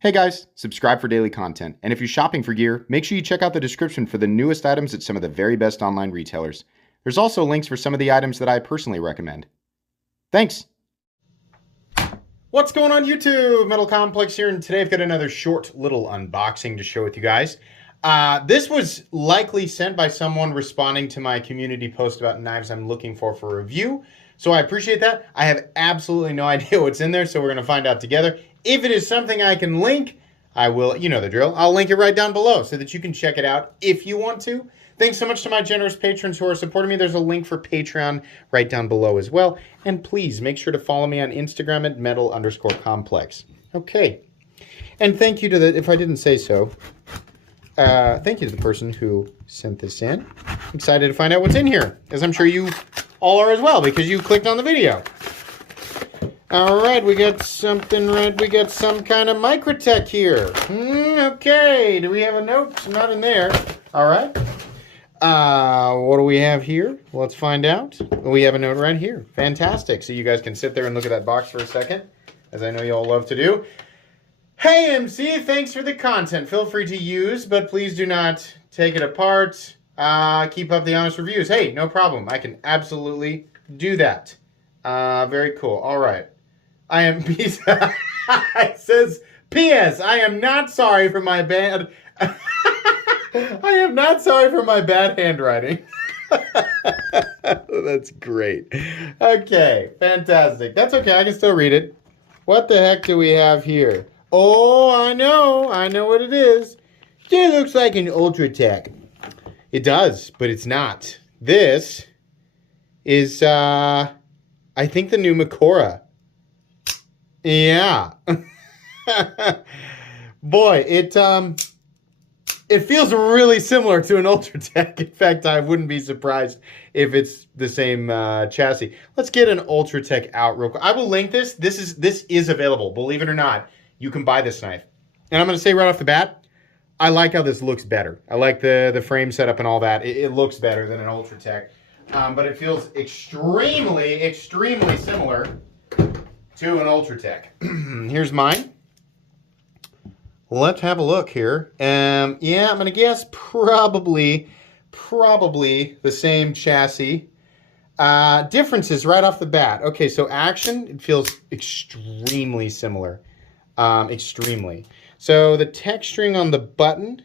Hey guys, subscribe for daily content. And if you're shopping for gear, make sure you check out the description for the newest items at some of the very best online retailers. There's also links for some of the items that I personally recommend. Thanks! What's going on YouTube? Metal Complex here, and today I've got another short little unboxing to share with you guys. This was likely sent by someone responding to my community post about knives I'm looking for review. So I appreciate that. I have absolutely no idea what's in there, so we're going to find out together. If it is something I can link, I will, you know the drill. I'll link it right down below so that you can check it out if you want to. Thanks so much to my generous patrons who are supporting me. There's a link for Patreon right down below as well. And please make sure to follow me on Instagram at metal_complex. Okay. And thank you to the, if I didn't say so, thank you to the person who sent this in. I'm excited to find out what's in here, as I'm sure you all are as well, because you clicked on the video. All right, we got something red. We got some kind of Microtech here. Okay, do we have a note? Not in there. All right. What do we have here? Let's find out. We have a note right here. Fantastic. So you guys can sit there and look at that box for a second, as I know you all love to do. Hey, MC, thanks for the content. Feel free to use, but please do not take it apart. Keep up the honest reviews. Hey, no problem. I can absolutely do that. Very cool. All right. I am it says, P.S. I am not sorry for my bad I am not sorry for my bad handwriting. That's great. Okay, fantastic. That's okay, I can still read it. What the heck do we have here? Oh, I know what it is. It looks like an Ultratech. It does, but it's not. This is I think the new Makora. Yeah. Boy, it feels really similar to an Ultratech. In fact, I wouldn't be surprised if it's the same chassis. Let's get an Ultratech out real quick. I will link this. This is available. Believe it or not, you can buy this knife. And I'm going to say right off the bat, I like how this looks better. I like the frame setup and all that. It looks better than an Ultratech. But it feels extremely, extremely similar to an Ultratech. Here's mine. Let's have a look here. Yeah, I'm going to guess probably the same chassis. Differences right off the bat. Okay, so action, it feels extremely similar. Extremely. So the texturing on the button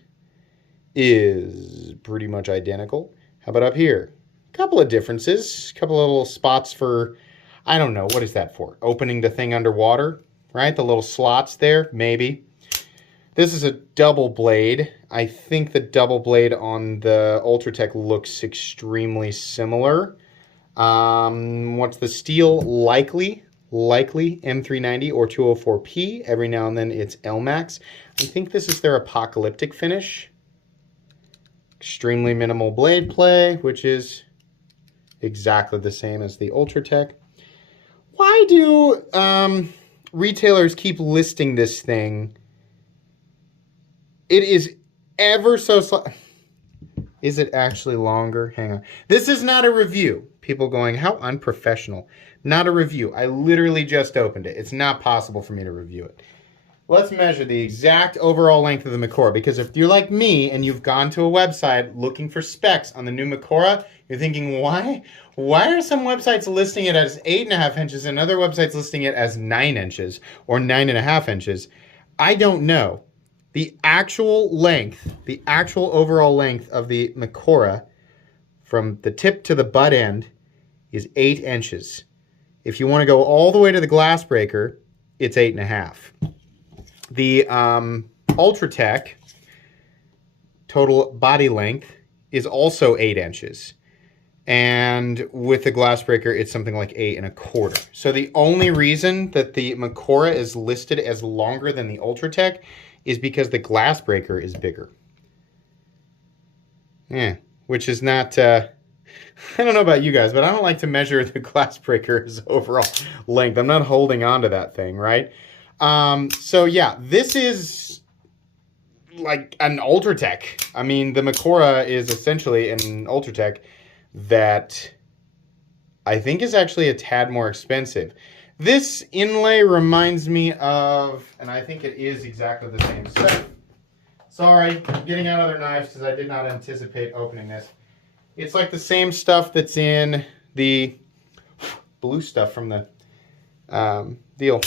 is pretty much identical. How about up here? Couple of differences, couple of little spots for, I don't know, what is that for? Opening the thing underwater, right? The little slots there, maybe. This is a double blade. I think the double blade on the Ultratech looks extremely similar. What's the steel? Likely M390 or 204P. Every now and then it's LMAX. I think this is their apocalyptic finish. Extremely minimal blade play, which is exactly the same as the Ultratech. Why do retailers keep listing this thing? It is ever so slow. Is it actually longer? Hang on. This is not a review. People going, how unprofessional. Not a review. I literally just opened it. It's not possible for me to review it. Let's measure the exact overall length of the Makora, because if you're like me and you've gone to a website looking for specs on the new Makora, you're thinking, why? Why are some websites listing it as 8.5 inches and other websites listing it as 9 inches or 9.5 inches? I don't know. The actual length, the actual overall length of the Makora from the tip to the butt end is 8 inches. If you want to go all the way to the glass breaker, it's 8.5. The Ultratech total body length is also 8 inches. And with the glass breaker, it's something like 8.25. So the only reason that the Makora is listed as longer than the Ultratech is because the glass breaker is bigger. Yeah, which is not, I don't know about you guys, but I don't like to measure the glass breaker's overall length. I'm not holding on to that thing, right? So yeah, this is like an Ultratech. I mean, the Makora is essentially an Ultratech that I think is actually a tad more expensive. This inlay reminds me of, and I think it is exactly the same stuff. Sorry, I'm getting out other knives because I did not anticipate opening this. It's like the same stuff that's in the blue stuff from the deal.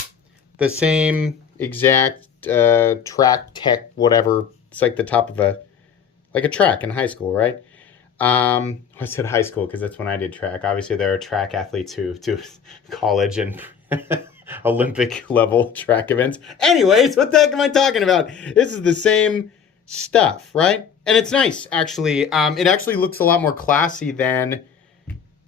The same exact track tech, whatever. It's like the top of a track in high school, right? I said high school because that's when I did track. Obviously, there are track athletes who do college and Olympic level track events. Anyways, what the heck am I talking about? This is the same stuff, right? And it's nice, actually. It actually looks a lot more classy than,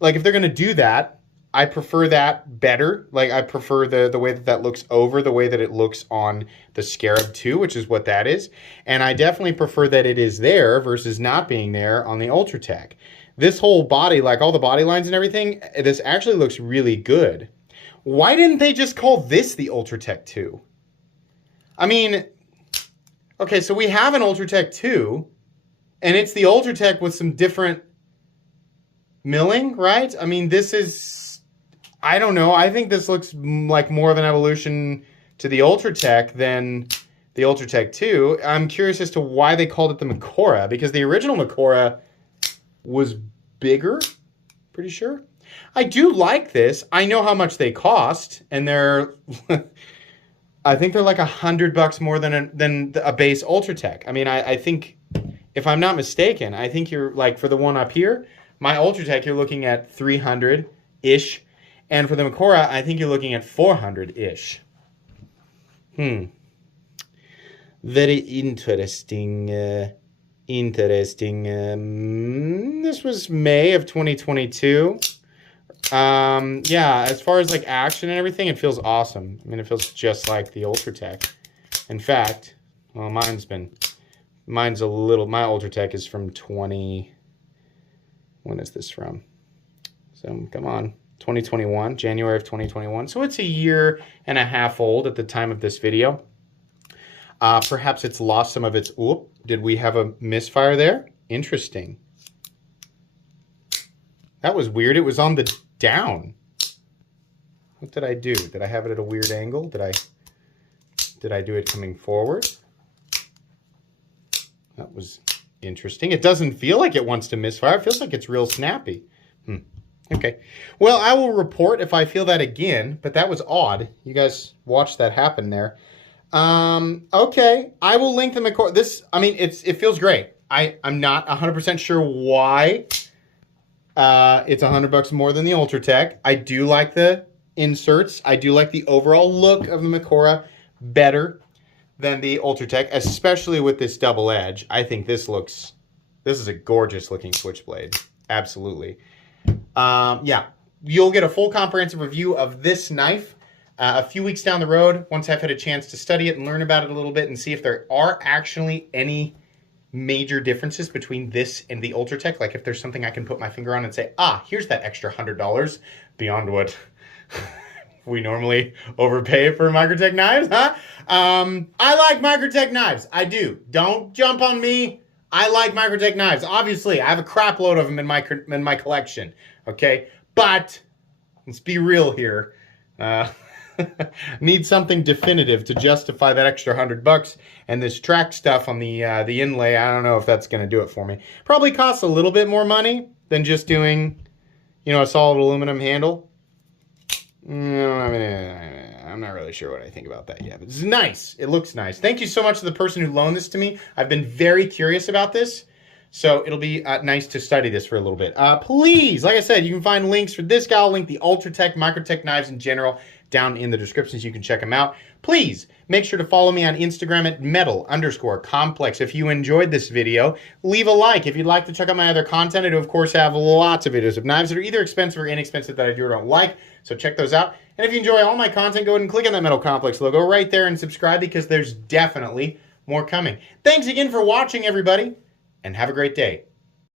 like, if they're going to do that, I prefer that better. Like, I prefer the way that looks over the way that it looks on the Scarab 2, which is what that is. And I definitely prefer that it is there versus not being there on the Ultratech. This whole body, like all the body lines and everything, this actually looks really good. Why didn't they just call this the Ultratech 2? I mean, okay, so we have an Ultratech 2, and it's the Ultratech with some different milling, right? I mean, this is, I don't know. I think this looks like more of an evolution to the Ultratech than the Ultratech 2. I'm curious as to why they called it the Makora, because the original Makora was bigger, pretty sure. I do like this. I know how much they cost, and they're, I think they're like $100 more than a base Ultratech. I mean, I think, if I'm not mistaken, I think you're, like, for the one up here, my Ultratech, you're looking at 300-ish. And for the Makora, I think you're looking at 400-ish. Very interesting. This was May of 2022. Yeah, as far as, like, action and everything, it feels awesome. I mean, it feels just like the Ultratech. In fact, well, mine's a little, my Ultratech is from when is this from? So, come on. 2021, January of 2021. So it's a year and a half old at the time of this video. Perhaps it's lost some of its, oop, did we have a misfire there? Interesting. That was weird. It was on the down. What did I do? Did I have it at a weird angle? Did I do it coming forward? That was interesting. It doesn't feel like it wants to misfire. It feels like it's real snappy. Okay. Well, I will report if I feel that again, but that was odd. You guys watched that happen there. Okay. I will link the Makora. This, I mean, it feels great. I'm not 100% sure why it's $100 more than the Ultratech. I do like the inserts. I do like the overall look of the Makora better than the Ultratech, especially with this double edge. I think this is a gorgeous looking switchblade. Absolutely. Yeah, you'll get a full comprehensive review of this knife a few weeks down the road, once I've had a chance to study it and learn about it a little bit and see if there are actually any major differences between this and the Ultratech. Like if there's something I can put my finger on and say, here's that extra $100 beyond what we normally overpay for Microtech knives, huh? I like Microtech knives. I do. Don't jump on me. I like Microtech knives. Obviously, I have a crap load of them in my collection. Okay, but let's be real here. Need something definitive to justify that extra $100, and this track stuff on the inlay, I don't know if that's going to do it for me. Probably costs a little bit more money than just doing, a solid aluminum handle. I'm not really sure what I think about that yet, but it's nice. It looks nice. Thank you so much to the person who loaned this to me. I've been very curious about this, so it'll be nice to study this for a little bit. Please, like I said, you can find links for this guy. I'll link the Ultratech, Microtech knives in general down in the descriptions. You can check them out. Please make sure to follow me on Instagram at metal_complex. If you enjoyed this video, leave a like. If you'd like to check out my other content, I do, of course, have lots of videos of knives that are either expensive or inexpensive that I do or don't like. So check those out. And if you enjoy all my content, go ahead and click on that Metal Complex logo right there and subscribe, because there's definitely more coming. Thanks again for watching, everybody, and have a great day.